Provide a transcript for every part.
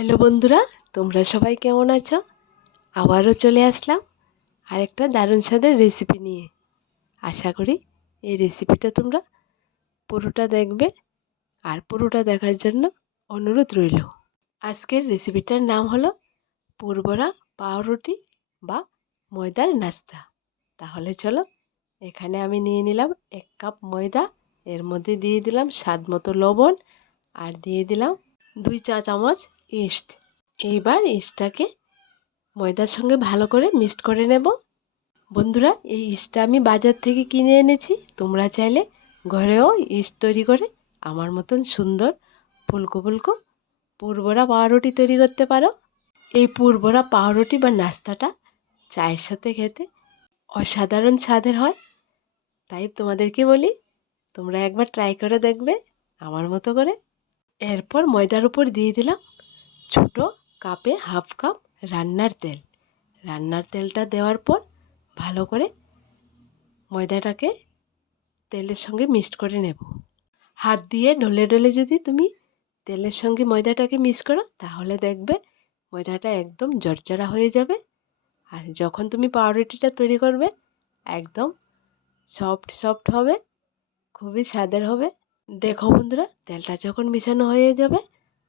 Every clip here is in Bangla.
হ্যালো বন্ধুরা, তোমরা সবাই কেমন আছো? আবারও চলে আসলাম আরেকটা দারুণ স্বাদের রেসিপি নিয়ে। আশা করি এই রেসিপিটা তোমরা পুরোটা দেখবে আর পুরোটা দেখার জন্য অনুরোধ রইল। আজকের রেসিপিটার নাম হলো পুরবরা পাউরুটি বা ময়দার নাস্তা। তাহলে চলো, এখানে আমি নিয়ে নিলাম এক কাপ ময়দা, এর মধ্যে দিয়ে দিলাম স্বাদ মতো লবণ আর দিয়ে দিলাম দুই চা চামচ ইস্ট, এইবার ইস্টটাকে ময়দার সঙ্গে ভালো করে মিক্সড করে নেব। বন্ধুরা, এই ইস্টটা আমি বাজার থেকে কিনে এনেছি। তোমরা চাইলে ঘরেও ইস্ট তৈরি করে আমার মতন সুন্দর ফুলকো ফুলকো পুরবরা পাউরুটি তৈরি করতে পারো। এই পুরবরা পাউরুটি বা নাস্তাটা চায়ের সাথে খেতে অসাধারণ স্বাদের হয়। তাই তোমাদেরকে বলি, তোমরা একবার ট্রাই করে দেখবে আমার মতো করে। এরপর ময়দার উপর দিয়ে দিলাম ছোট কাপে হাফ কাপ রান্নার তেল। রান্নার তেলটা দেওয়ার পর ভালো করে ময়দাটাকে তেলের সঙ্গে মিক্সড করে নেব। হাত দিয়ে ঢলে ডলে যদি তুমি তেলের সঙ্গে ময়দাটাকে মিক্স করো, তাহলে দেখবে ময়দাটা একদম জর্জরা হয়ে যাবে। আর যখন তুমি পাউরুটিটা তৈরি করবে, একদম সফট সফট হবে, খুবই স্বাদের হবে। দেখো বন্ধুরা, তেলটা যখন মিশানো হয়ে যাবে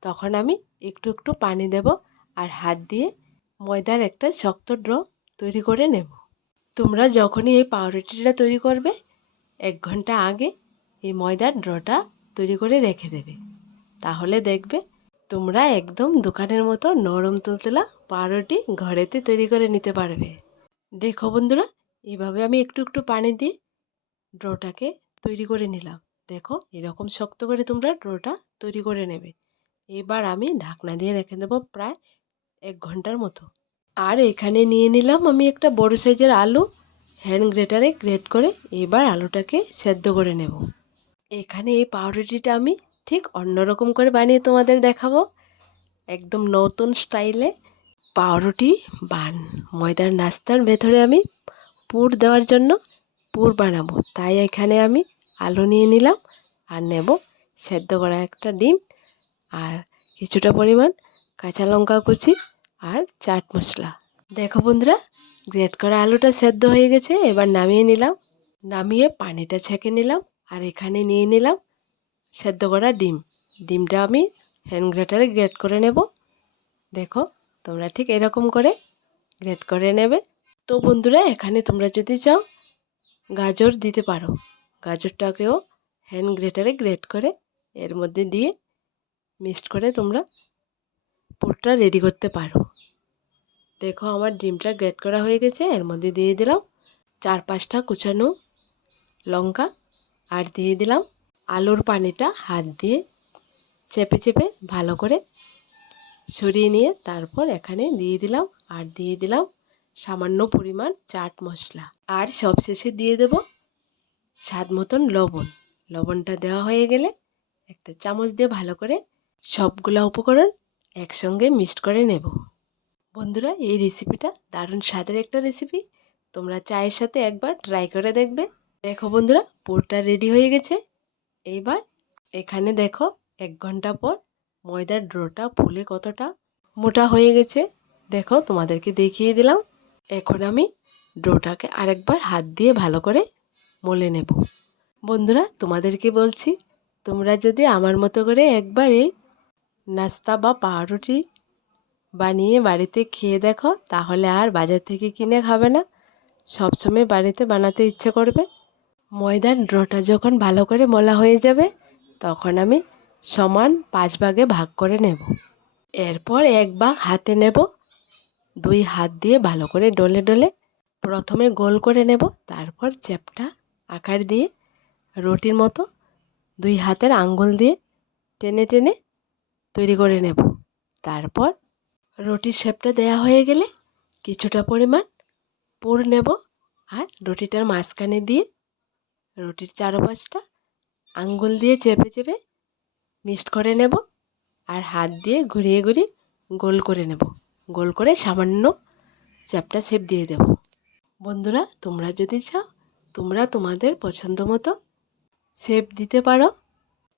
তখন আমি একটু একটু পানি দেব আর হাত দিয়ে ময়দার একটা শক্ত ড্র তৈরি করে নেব। তোমরা যখনই এই পাউরুটিটা তৈরি করবে, এক ঘণ্টা আগে এই ময়দার ড্রটা তৈরি করে রেখে দেবে। তাহলে দেখবে তোমরা একদম দোকানের মতো নরম তুলতুলা পাউরুটি ঘরেতে তৈরি করে নিতে পারবে। দেখো বন্ধুরা এইভাবে আমি একটু একটু পানি দিয়ে ড্রটাকে তৈরি করে নিলাম। দেখো এরকম শক্ত করে তোমরা ড্রটা তৈরি করে নেবে। এবার আমি ঢাকনা দিয়ে রেখে দেবো প্রায় এক ঘণ্টার মতো। আর এখানে নিয়ে নিলাম আমি একটা বড় সাইজের আলু। হ্যান্ড গ্রেটারে গ্রেট করে এবার আলুটাকে সেদ্ধ করে নেব। এখানে এই পাউরুটিটা আমি ঠিক অন্যরকম করে বানিয়ে তোমাদের দেখাবো। একদম নতুন স্টাইলে পাউরুটি বান। ময়দার নাস্তার ভেতরে আমি পুর দেওয়ার জন্য পুর বানাবো। তাই এখানে আমি আলু নিয়ে নিলাম আর নেব সেদ্ধ করা একটা ডিম। আর কিছুটা পরিমাণ কাঁচা লঙ্কা কুচি আর চাট মশলা। দেখো বন্ধুরা, গ্রেট করা আলুটা সেদ্ধ হয়ে গেছে, এবার নামিয়ে নিলাম। নামিয়ে পানিটা ছেঁকে নিলাম আর এখানে নিয়ে নিলাম সেদ্ধ করা ডিম। ডিমটা আমি হ্যান্ড গ্রেটারে গ্রেট করে নেব। দেখো, তোমরা ঠিক এরকম করে গ্রেট করে নেবে। তো বন্ধুরা, এখানে তোমরা যদি চাও গাজর দিতে পারো। গাজরটাকেও হ্যান্ড গ্রেটারে গ্রেট করে এর মধ্যে দিয়ে মিক্সড করে তোমরা পুরটা রেডি করতে পারো। দেখো আমার ডিমটা গ্রেট করা হয়ে গেছে, এর মধ্যে দিয়ে দিলাম চার পাঁচটা কুচানো লঙ্কা আর দিয়ে দিলাম আলুর পানিটা হাত দিয়ে চেপে চেপে ভালো করে সরিয়ে নিয়ে তারপর এখানে দিয়ে দিলাম আর দিয়ে দিলাম সামান্য পরিমাণ চাট মশলা। আর সবশেষে দিয়ে দেব স্বাদ মতন লবণ। লবণটা দেওয়া হয়ে গেলে একটা চামচ দিয়ে ভালো করে সবগুলো উপকরণ একসঙ্গে মিক্সড করে নেব। বন্ধুরা, এই রেসিপিটা দারুণ স্বাদের একটা রেসিপি তোমরা চায়ের সাথে একবার ট্রাই করে দেখবে। দেখো বন্ধুরা, পুরটা রেডি হয়ে গেছে। এইবার এখানে দেখো, এক ঘণ্টা পর ময়দার ড্রোটা ফুলে কতটা মোটা হয়ে গেছে। দেখো, তোমাদেরকে দেখিয়ে দিলাম। এখন আমি ডোটাকে আরেকবার হাত দিয়ে ভালো করে মলে নেব। বন্ধুরা, তোমাদেরকে বলছি, তোমরা যদি আমার মতো করে একবার এই নাস্তা বা পাউরুটি বানিয়ে বাড়িতে খেয়ে দেখো, তাহলে আর বাজার থেকে কিনে খাবে না। সবসময় বাড়িতে বানাতে ইচ্ছে করবে। ময়দার ড্রটা যখন ভালো করে মলা হয়ে যাবে, তখন আমি সমান পাঁচ ভাগে ভাগ করে নেব। এরপর এক ভাগ হাতে নেব। দুই হাত দিয়ে ভালো করে ডলে ডলে প্রথমে গোল করে নেব, তারপর চ্যাপটা আকার দিয়ে রুটির মতো দুই হাতের আঙ্গুল দিয়ে টেনে টেনে তৈরি করে নেব। তারপর রুটির শেপটা দেয়া হয়ে গেলে কিছুটা পরিমাণ পুর নেব আর রুটিটার মাঝখানে দিয়ে রুটির চারপাশটা আঙ্গুল দিয়ে চেপে চেপে মিক্সড করে নেব আর হাত দিয়ে ঘুরিয়ে ঘুরিয়ে গোল করে নেব। গোল করে সামান্য চ্যাপটা শেপ দিয়ে দেব। বন্ধুরা, তোমরা যদি চাও, তোমরা তোমাদের পছন্দ মতো শেপ দিতে পারো।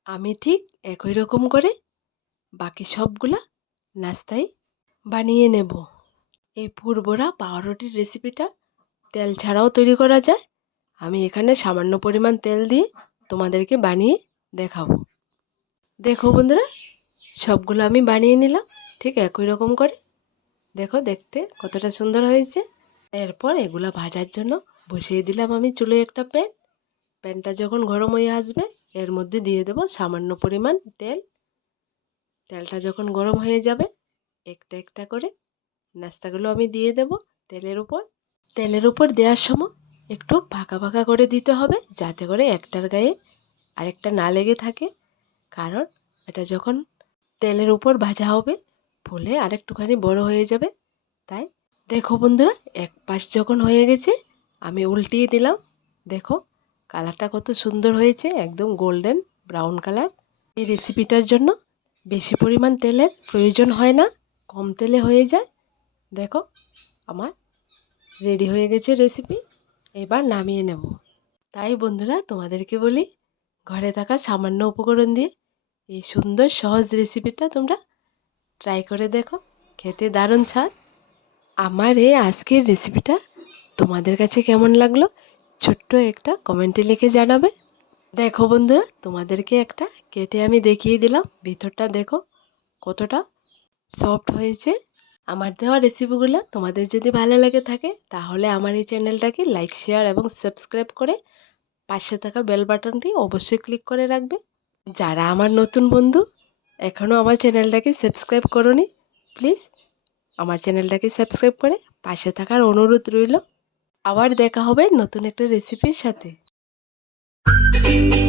আমি ঠিক একই রকম করে বাকি সবগুলা নাস্তায় বানিয়ে নেব। এই পুরবোরা পাউরুটির রেসিপিটা তেল ছাড়াও তৈরি করা যায়। আমি এখানে সামান্য পরিমাণ তেল দিয়ে তোমাদেরকে বানিয়ে দেখাবো। দেখো বন্ধুরা, সবগুলো আমি বানিয়ে নিলাম, ঠিক একই রকম করে। দেখো, দেখতে কতটা সুন্দর হয়েছে। এরপর এগুলো ভাজার জন্য বসিয়ে দিলাম আমি চুলোয় একটা প্যান। প্যানটা যখন গরম হয়ে আসবে, এর মধ্যে দিয়ে দেব সামান্য পরিমাণ তেল। তেলটা যখন গরম হয়ে যাবে, একটা একটা করে নাস্তাগুলো আমি দিয়ে দেব তেলের উপর। তেলের উপর দেওয়ার সময় একটু ফাঁকা ফাঁকা করে দিতে হবে, যাতে করে একটার গায়ে আরেকটা না লেগে থাকে। কারণ এটা যখন তেলের উপর ভাজা হবে, ফুলে আরেকটুখানি বড় হয়ে যাবে। তাই দেখো বন্ধুরা, এক পাশ যখন হয়ে গেছে, আমি উল্টিয়ে দিলাম। দেখো, কালারটা কত সুন্দর হয়েছে, একদম গোল্ডেন ব্রাউন কালার এই রেসিপিটার জন্য বেশি পরিমাণ তেলের প্রয়োজন হয় না, কম তেলে হয়ে যায়। দেখো, আমার রেডি হয়ে গেছে রেসিপি এবার নামিয়ে নেব। তাই বন্ধুরা, তোমাদেরকে বলি, ঘরে থাকা সামান্য উপকরণ দিয়ে এই সুন্দর সহজ রেসিপিটা তোমরা ট্রাই করে দেখো, খেতে দারুণ স্বাদ। আমার এই আজকের রেসিপিটা তোমাদের কাছে কেমন লাগল, ছোট্ট একটা কমেন্টে লিখে জানাবে। দেখো বন্ধুরা, তোমাদেরকে একটা কেটে আমি দেখিয়ে দিলাম। ভিতরটা দেখো কতটা সফট হয়েছে। আমার দেওয়া রেসিপিগুলো তোমাদের যদি ভালো লাগে থাকে, তাহলে আমার এই চ্যানেলটাকে লাইক শেয়ার এবং সাবস্ক্রাইব করে পাশে থাকা বেল বাটনটি অবশ্যই ক্লিক করে রাখবে। যারা আমার নতুন বন্ধু এখনও আমার চ্যানেলটাকে সাবস্ক্রাইব করনি প্লিজ আমার চ্যানেলটাকে সাবস্ক্রাইব করে পাশে থাকার অনুরোধ রইল। আবার দেখা হবে নতুন একটা রেসিপির সাথে। thank you